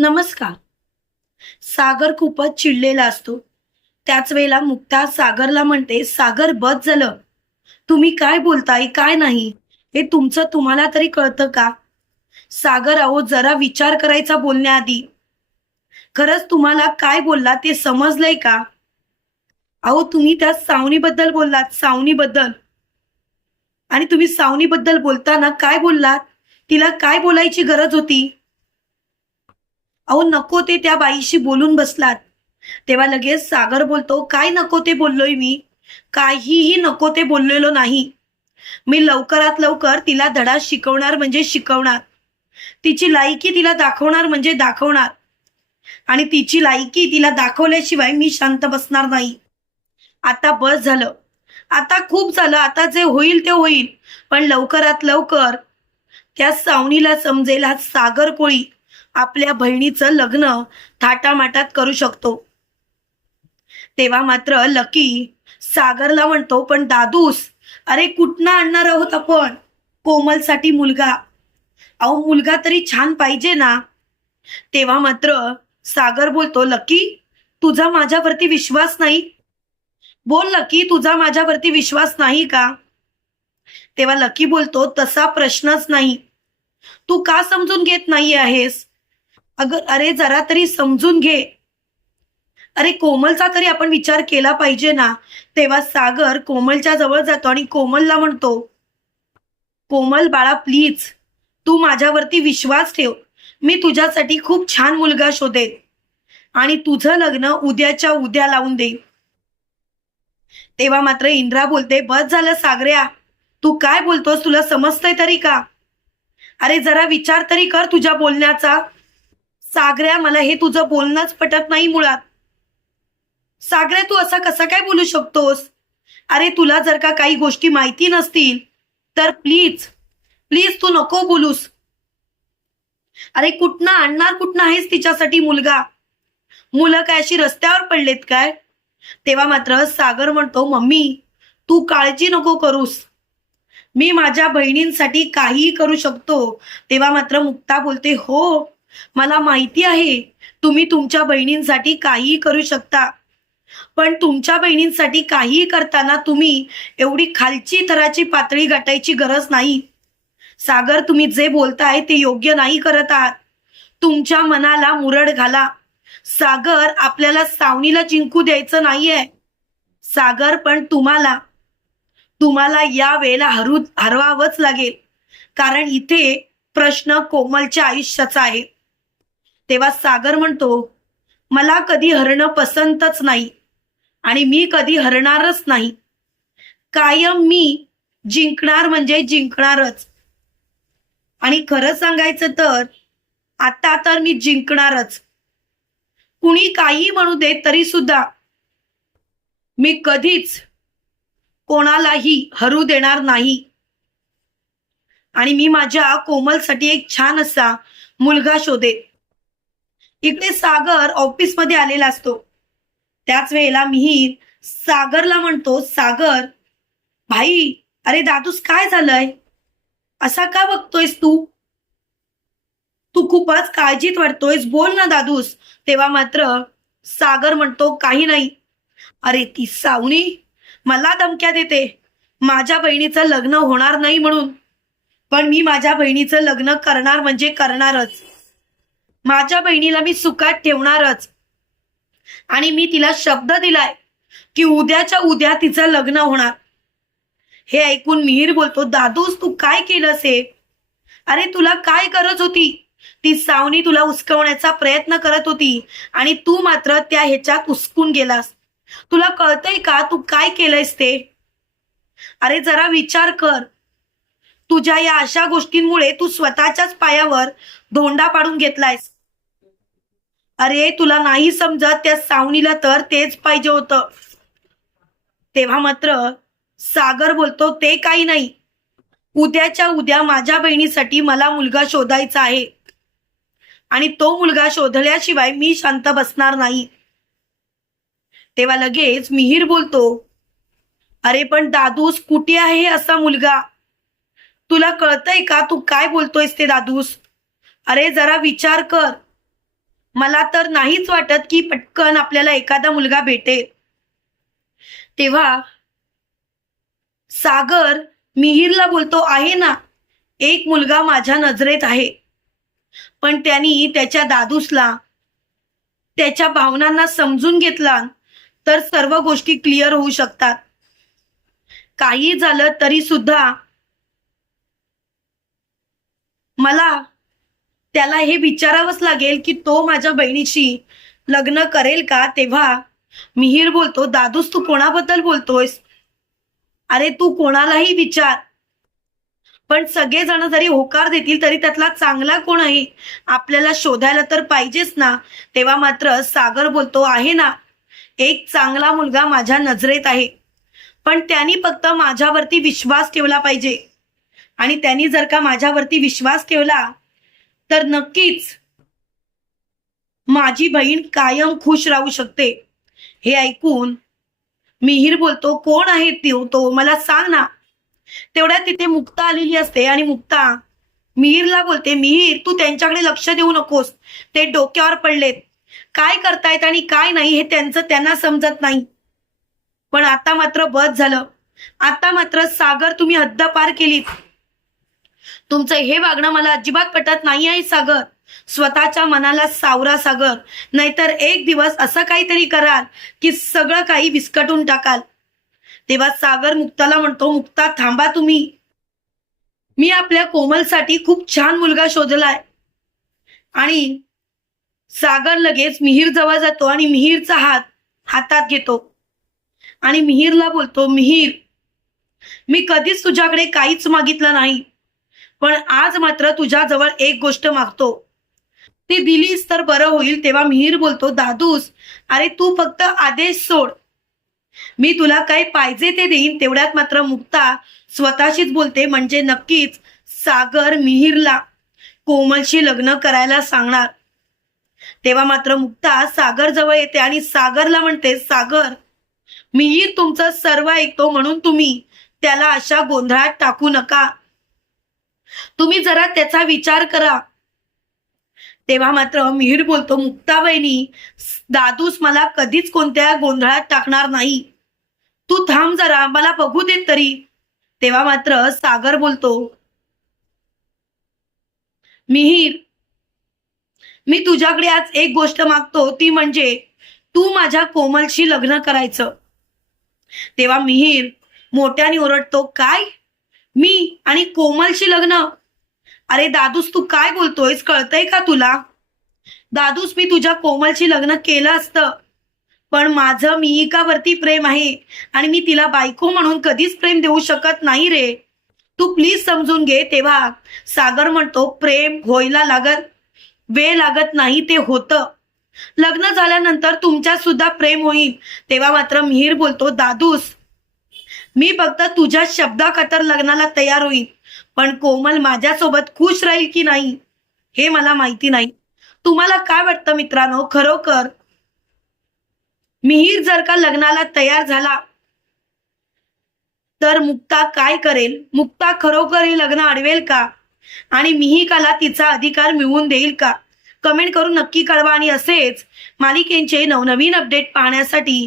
नमस्कार. सागर खूपच चिडलेला असतो. त्याच वेळेला मुक्ता सागरला म्हणते सागर बस झालं. तुम्ही काय बोलताय काय नाही? हे तुमचं तुम्हाला तरी कळतं का? सागर अहो जरा विचार करायचा बोलण्याआधी. खरंच तुम्हाला काय बोलला ते समजलंय का? अहो तुम्ही त्या सावणीबद्दल बोललात सावणीबद्दल आणि तुम्ही सावणीबद्दल बोलताना काय बोललात? तिला काय बोलायची गरज होती? अहो नको ते त्या बाईशी बोलून बसलात. तेव्हा लगेच सागर बोलतो काय नको ते बोललोय मी? काहीही नको ते बोललेलो नाही. मी लवकरात लवकर तिला धडा शिकवणार म्हणजे शिकवणार. तिची लायकी तिला दाखवणार म्हणजे दाखवणार. आणि तिची लायकी तिला दाखवल्याशिवाय मी शांत बसणार नाही. आता बस झालं. आता खूप झालं. आता जे होईल ते होईल. पण लवकरात लवकर त्या सावणीला समजेल हा सागर कोळी. आपल्या बहिणीचं लग्न थाटामाटात करू शकतो. तेव्हा मात्र लकी सागरला म्हणतो पण दादूस अरे कुठनं आणणार आहोत आपण? कोमलसाठी मुलगा. अहो मुलगा तरी छान पाहिजे ना. तेव्हा मात्र सागर बोलतो लकी तुझा माझ्यावरती विश्वास नाही. बोल लकी तुझा माझ्यावरती विश्वास नाही का? तेव्हा लकी बोलतो तसा प्रश्नच नाही. तू का समजून घेत नाही आहेस अगं अरे जरा तरी समजून घे. अरे कोमलचा तरी आपण विचार केला पाहिजे ना. तेव्हा सागर कोमलच्या जवळ जातो आणि कोमलला म्हणतो कोमल बाळा प्लीज तू माझ्यावरती विश्वास ठेव. मी तुझ्यासाठी खूप छान मुलगा शोधेन. आणि तुझं लग्न उद्याच्या उद्या लावून देईन तेव्हा मात्र इंद्रा बोलते बस झालं सागऱ्या. तू काय बोलतोस? तुला समजतंय तरी का? अरे जरा विचार तरी कर तुझ्या बोलण्याचा. सागऱ्या मला हे तुझं बोलणंच पटत नाही मुळात. सागऱ्या तू असं कसं काय बोलू शकतोस? अरे तुला जर का काही गोष्टी माहिती नसतील तर प्लीज प्लीज तू नको बोलूस. अरे कुठनं आणणार कुठनं आहेस तिच्यासाठी मुलगा? मुलं काय अशी रस्त्यावर पडलेत काय? तेव्हा मात्र सागर म्हणतो मम्मी तू काळजी नको करूस. मी माझ्या बहिणींसाठी काहीही करू शकतो. तेव्हा मात्र मुक्ता बोलते हो मला माहिती आहे तुम्ही तुमच्या बहिणींसाठी काहीही करू शकता. पण तुमच्या बहिणींसाठी काहीही करताना तुम्ही एवढी खालची थराची पातळी गाठायची गरज नाही. सागर तुम्ही जे बोलताय ते योग्य नाही करत आहात. तुमच्या मनाला मुरड घाला. सागर आपल्याला सावनीला जिंकू द्यायचं नाहीये. सागर पण तुम्हाला. तुम्हाला या वेळेला हरू हरवावंच लागेल. कारण इथे प्रश्न कोमलच्या आयुष्याचा आहे. तेव्हा सागर म्हणतो मला कधी हरणं पसंतच नाही आणि मी कधी हरणारच नाही. कायम मी जिंकणार म्हणजे जिंकणारच. आणि खरं सांगायचं तर आता तर मी जिंकणारच. कुणी काही म्हणू दे तरी सुद्धा मी कधीच कोणालाही हरू देणार नाही. आणि मी माझ्या कोमलसाठी एक छान असा मुलगा शोधेन. इकडे सागर ऑफिसमध्ये आलेला असतो. त्याच वेळेला मिहीर सागरला म्हणतो सागर भाई अरे दादूस काय झालंय? असा का बघतोयस तू? तू खूपच काळजीत वाटतोयस बोल ना दादूस. तेव्हा मात्र सागर म्हणतो काही नाही. अरे ती सावनी मला धमक्या देते. माझ्या बहिणीचं लग्न होणार नाही म्हणून. पण मी माझ्या बहिणीचं लग्न करणार म्हणजे करणारच. माझ्या बहिणीला मी सुखात ठेवणारच. आणि मी तिला शब्द दिलाय की उद्याच्या उद्या तिचं लग्न होणार. हे ऐकून मिहीर बोलतो दादूस तू काय केलंस हे? अरे तुला काय करत होती? ती सावनी तुला उचकवण्याचा प्रयत्न करत होती आणि तू मात्र त्या ह्याच्यात उचकून गेलास. तुला कळतंय का तू काय केलंयस ते? अरे जरा विचार कर. तुझ्या या अशा गोष्टींमुळे तू स्वतःच्याच पायावर धोंडा पाडून घेतलायस. अरे तुला नाही समजत त्या सावनीला तर तेच पाहिजे होतं. तेव्हा मात्र सागर बोलतो ते काही नाही. उद्याच्या उद्या माझ्या बहिणीसाठी मला मुलगा शोधायचा आहे. आणि तो मुलगा शोधल्याशिवाय मी शांत बसणार नाही. तेव्हा लगेच मिहीर बोलतो अरे पण दादूस कुठे आहे असा मुलगा? तुला कळतंय का? तू काय बोलतोयस ते दादूस? अरे जरा विचार कर. मला तर नाहीच वाटत की पटकन आपल्याला एखादा मुलगा भेटेल तेव्हा सागर मिहीरला बोलतो आहे ना एक मुलगा माझ्या नजरेत आहे. पण त्यांनी त्याच्या दादूसला त्याच्या भावनांना समजून घेतला तर सर्व गोष्टी क्लिअर होऊ शकतात. काही झालं तरी सुद्धा मला त्याला हे विचारावंच लागेल की तो माझ्या बहिणीशी लग्न करेल का? तेव्हा मिहीर बोलतो दादूस तू कोणाबद्दल बोलतोयस? अरे तू कोणालाही विचार. पण सगळेजण जरी होकार देतील तरी त्यातला चांगला कोणही आपल्याला शोधायला तर पाहिजेच ना. तेव्हा मात्र सागर बोलतो आहे ना एक चांगला मुलगा माझ्या नजरेत आहे. पण त्यांनी फक्त माझ्यावरती विश्वास ठेवला पाहिजे. आणि त्यांनी जर का माझ्यावरती विश्वास ठेवला तर नक्कीच माझी बहीण कायम खुश राहू शकते. हे ऐकून मिहीर बोलतो कोण आहे तो तो मला सांग ना. तेवढ्यात तिथे मुक्ता आलेली असते आणि मुक्ता मिहीरला बोलते मिहीर तू त्यांच्याकडे लक्ष देऊ नकोस. ते डोक्यावर पडलेत. काय करतायत आणि काय नाही हे त्यांचं त्यांना समजत नाही. पण आता मात्र बस झालं. आता मात्र सागर तुम्ही हद्द पार केलीत. तुमचं हे वागणं मला अजिबात पटत नाही आहे सागर. स्वतःच्या मनाला सावरा सागर. नाहीतर एक दिवस असं काहीतरी कराल की सगळं काही विस्कटून टाकाल. तेव्हा सागर मुक्ताला म्हणतो मुक्ता थांबा तुम्ही. मी आपल्या कोमलसाठी खूप छान मुलगा शोधलाय. आणि सागर लगेच मिहीर जवळ जातो आणि मिहीरचा हात हातात घेतो. आणि मिहीरला बोलतो मिहीर मी कधीच तुझ्याकडे काहीच मागितलं नाही. पण आज मात्र तुझ्याजवळ एक गोष्ट मागतो. ती दिलीस तर बरं होईल तेव्हा मिहीर बोलतो दादूस अरे तू फक्त आदेश सोड. मी तुला काय पाहिजे ते देईन तेवढ्यात मात्र मुक्ता स्वतःशीच बोलते म्हणजे नक्कीच सागर मिहीरला कोमलशी लग्न करायला सांगणार. तेव्हा मात्र मुक्ता सागर जवळ येते आणि सागरला म्हणते सागर मिहीर तुमचं सर्व ऐकतो म्हणून तुम्ही त्याला अशा गोंधळात टाकू नका. तुम्ही जरा त्याचा विचार करा. तेव्हा मात्र मिहीर बोलतो मुक्ताबाईनी दादूस मला कधीच कोणत्या गोंधळात टाकणार नाही. तू थांब जरा मला बघू देत तरी. तेव्हा मात्र सागर बोलतो मिहीर मी तुझ्याकडे आज एक गोष्ट मागतो ती म्हणजे तू माझ्या कोमलशी लग्न करायचं. तेव्हा मिहीर मोठ्याने ओरडतो काय? मी आणि कोमलशी लग्न. अरे दादूस तू काय बोलतोयस? कळतंय का तुला? दादूस मी तुझ्या कोमलशी लग्न केलं असतं. पण माझं मिहिकावरती प्रेम आहे आणि मी तिला बायको म्हणून कधीच प्रेम देऊ शकत नाही रे. तू प्लीज समजून घे तेव्हा. सागर म्हणतो प्रेम होयला लागत वेळ लागत नाही ते होतं. लग्न झाल्यानंतर तुमच्या सुद्धा प्रेम होईल. तेव्हा मात्र मिहीर बोलतो दादूस मी फक्त तुझ्या शब्दाखातर लग्नाला तयार होईल पण कोमल माझ्यासोबत खुश राहील की नाही हे मला माहिती नाही. तुम्हाला काय वाटतं मित्रांनो? खरोखर मिहीर जर का लग्नाला तयार झाला तर मुक्ता काय करेल? मुक्ता खरोखर हे लग्न अडवेल का? आणि मिहिकाला तिचा अधिकार मिळवून देईल का? कमेंट करून नक्की कळवा. आणि असेच मालिकेंचे नवनवीन अपडेट पाहण्यासाठी